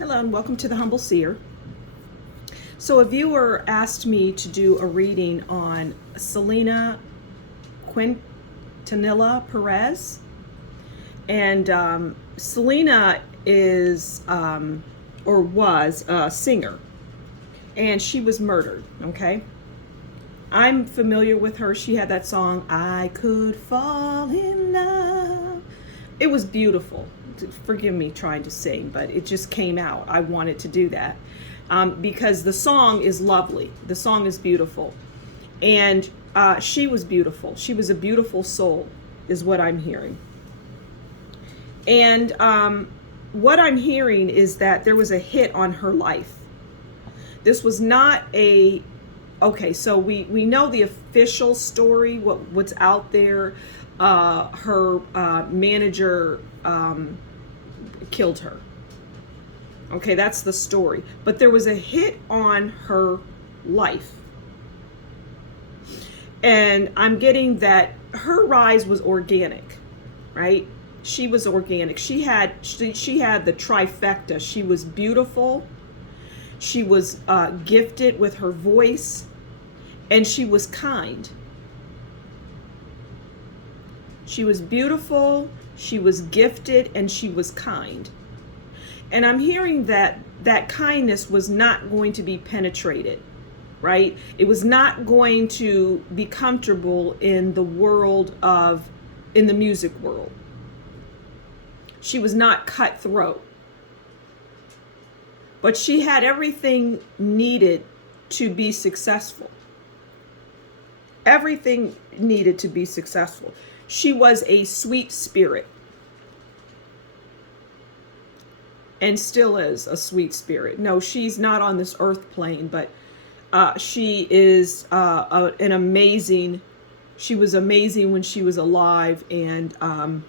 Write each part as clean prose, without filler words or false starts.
Hello and welcome to the Humble Seer. So a viewer asked me to do a reading on Selena Quintenilla Perez. And Selena is or was a singer, and she was murdered, okay? I'm familiar with her. She had that song, I Could Fall in Love. It was beautiful. Forgive me trying to sing, but it just came out. I wanted to do that because the song is lovely. The song is beautiful. And she was beautiful. She was a beautiful soul, is what I'm hearing. And what I'm hearing is that there was a hit on her life. This was not a... Okay, so we know the official story, what's out there. Her manager killed her. Okay, that's the story. But there was a hit on her life. And I'm getting that her rise was organic, right? She was organic. She had the trifecta. She was beautiful. She was gifted with her voice. And she was kind. She was beautiful, she was gifted, and she was kind. And I'm hearing that that kindness was not going to be penetrated, right? It was not going to be comfortable in the music world. She was not cutthroat. But she had everything needed to be successful. Everything needed to be successful. She was a sweet spirit. And still is a sweet spirit. No, she's not on this earth plane, but she is an amazing... She was amazing when she was alive, and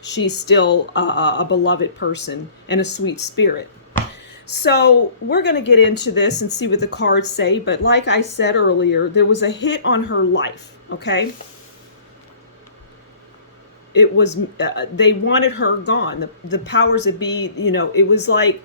she's still a beloved person and a sweet spirit. So we're going to get into this and see what the cards say. But like I said earlier, there was a hit on her life, okay? It was, they wanted her gone. The powers that be, it was like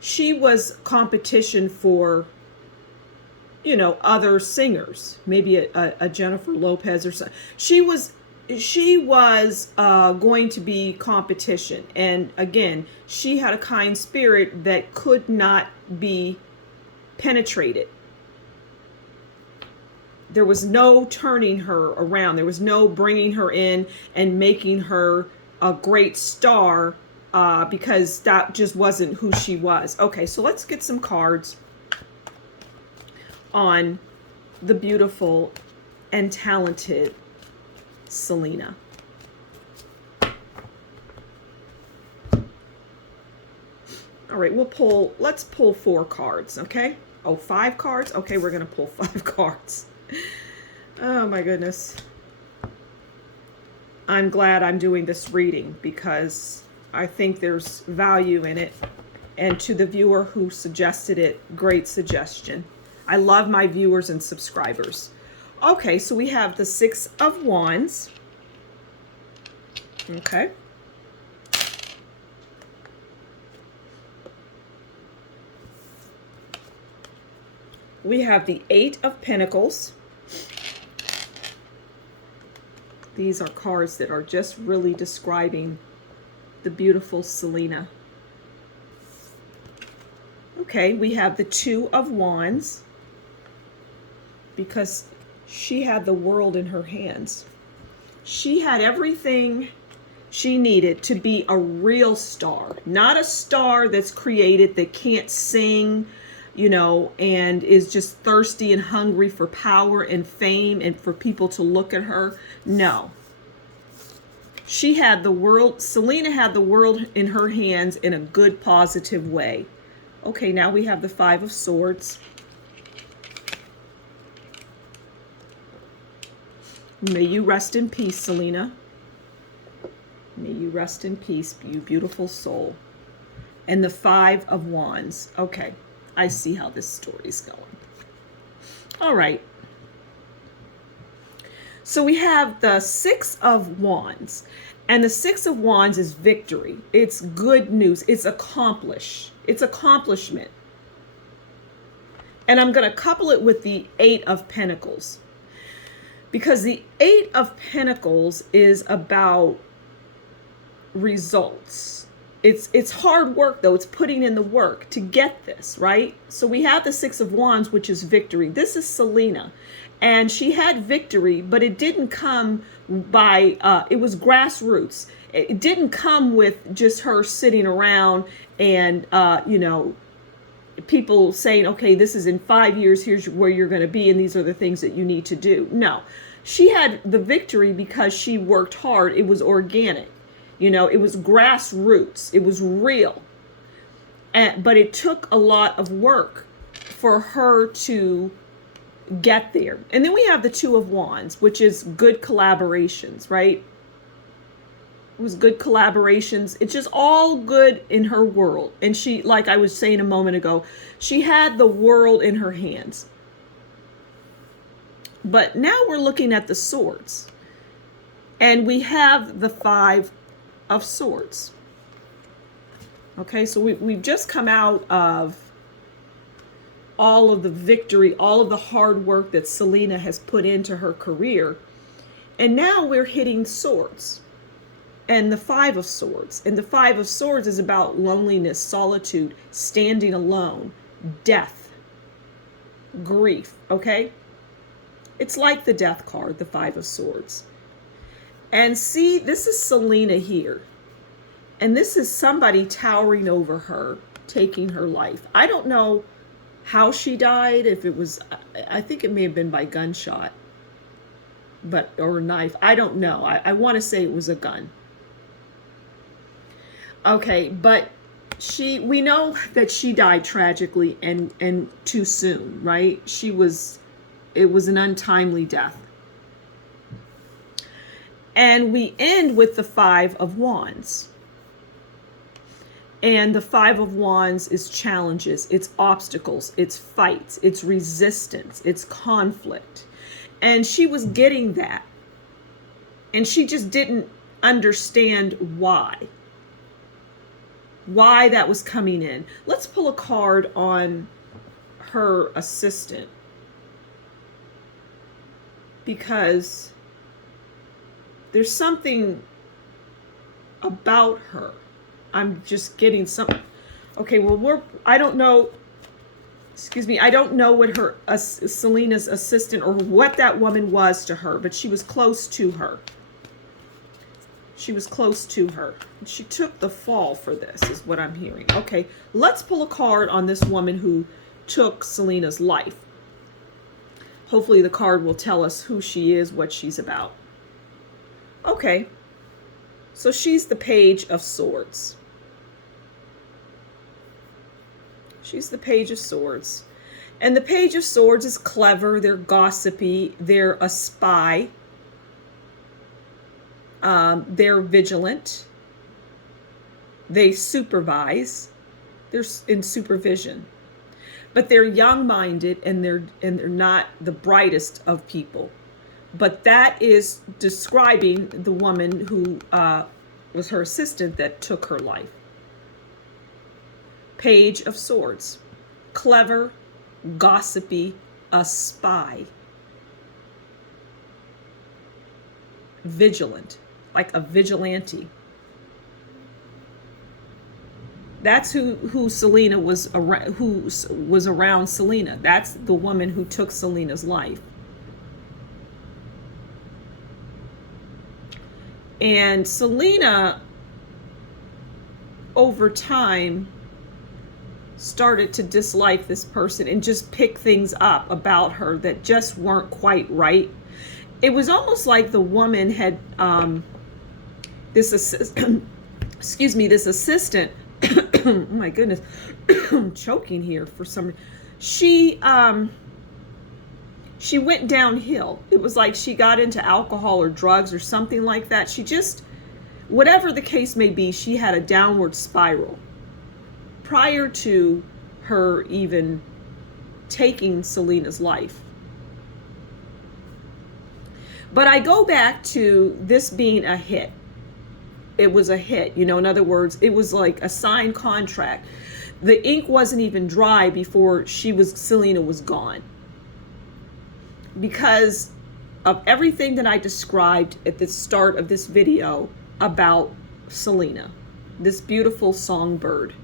she was competition for, other singers. Maybe a Jennifer Lopez or something. She was going to be competition. And again, she had a kind spirit that could not be penetrated. There was no turning her around. There was no bringing her in and making her a great star because that just wasn't who she was. Okay, so let's get some cards on the beautiful and talented Selena. All right, let's pull 4 cards, okay? Oh, 5 cards? Okay, we're gonna pull 5 cards. Oh my goodness. I'm glad I'm doing this reading because I think there's value in it. And to the viewer who suggested it, great suggestion. I love my viewers and subscribers. Okay, so we have the 6 of Wands. Okay. We have the 8 of Pentacles. These are cards that are just really describing the beautiful Selena. Okay, we have the 2 of Wands because she had the world in her hands. She had everything she needed to be a real star, not a star that's created that can't sing, and is just thirsty and hungry for power and fame and for people to look at her. No. She had the world, Selena had the world in her hands in a good, positive way. Okay, now we have the 5 of Swords. May you rest in peace, Selena. May you rest in peace, you beautiful soul. And the 5 of Wands. Okay, I see how this story's going. All right. So we have the 6 of Wands. And the Six of Wands is victory. It's good news. It's accomplishment. And I'm going to couple it with the Eight of Pentacles. Because the Eight of Pentacles is about results. It's hard work, though. It's putting in the work to get this, right? So we have the Six of Wands, which is victory. This is Selena. And she had victory, but it didn't come by, it was grassroots. It didn't come with just her sitting around and, people saying, okay, this is in 5 years, here's where you're going to be, and these are the things that you need to do. No, she had the victory because she worked hard. It was organic. It was grassroots. It was real. But it took a lot of work for her to get there. And then we have the Two of Wands, which is good collaborations, right? It was good collaborations. It's just all good in her world. And she, like I was saying a moment ago, she had the world in her hands. But now we're looking at the swords. And we have the Five of Swords. Okay, so we've just come out of all of the victory, all of the hard work that Selena has put into her career. And now we're hitting swords and the Five of Swords. And the Five of Swords is about loneliness, solitude, standing alone, death, grief, okay? It's like the Death card, the Five of Swords. And see, this is Selena here. And this is somebody towering over her, taking her life. I don't know how she died, if it was, I think it may have been by gunshot, or a knife. I don't know. I want to say it was a gun. Okay, but we know that she died tragically and too soon, right? It was an untimely death. And we end with the Five of Wands. And the Five of Wands is challenges, it's obstacles, it's fights, it's resistance, it's conflict. And she was getting that. And she just didn't understand why that was coming in. Let's pull a card on her assistant. Because there's something about her. I'm just getting something. Okay, well, I don't know what her, Selena's assistant, or what that woman was to her, but she was close to her. She was close to her. She took the fall for this, is what I'm hearing. Okay, let's pull a card on this woman who took Selena's life. Hopefully the card will tell us who she is, what she's about. Okay, so she's the Page of Swords. She's the Page of Swords. And the Page of Swords is clever, they're gossipy, they're a spy, they're vigilant, they supervise, they're in supervision. But they're young-minded and they're not the brightest of people. But that is describing the woman who was her assistant that took her life. Page of Swords. Clever, gossipy, a spy. Vigilant, like a vigilante. That's who Selena was around, who was around Selena. That's the woman who took Selena's life. And Selena, over time, started to dislike this person and just pick things up about her that just weren't quite right. It was almost like the woman had this assistant. Oh my goodness, I'm choking here for some reason. She went downhill. It was like she got into alcohol or drugs or something like that. She just, whatever the case may be, she had a downward spiral prior to her even taking Selena's life. But I go back to this being a hit. it was a hit. You know, in other words, it was like a signed contract. The ink wasn't even dry before Selena was gone. Because of everything that I described at the start of this video about Selena, this beautiful songbird.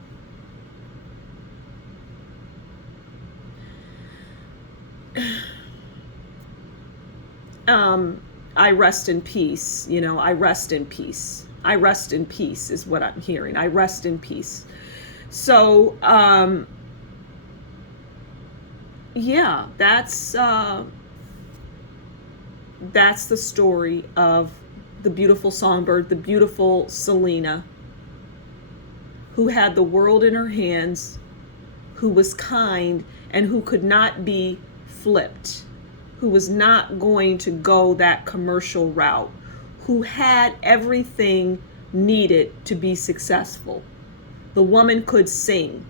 I rest in peace. You know, I rest in peace. I rest in peace is what I'm hearing. I rest in peace. So, yeah, that's the story of the beautiful songbird, the beautiful Selena, who had the world in her hands, who was kind, and who could not be flipped, who was not going to go that commercial route, who had everything needed to be successful. The woman could sing.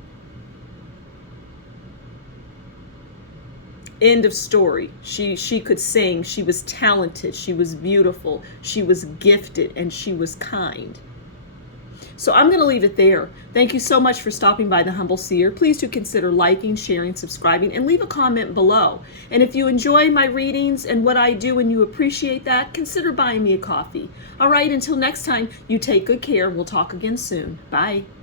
End of story. She could sing. She was talented. She was beautiful. She was gifted, and she was kind. So I'm going to leave it there. Thank you so much for stopping by the Humble Seer. Please do consider liking, sharing, subscribing, and leave a comment below. And if you enjoy my readings and what I do and you appreciate that, consider buying me a coffee. All right, until next time, you take good care. We'll talk again soon. Bye.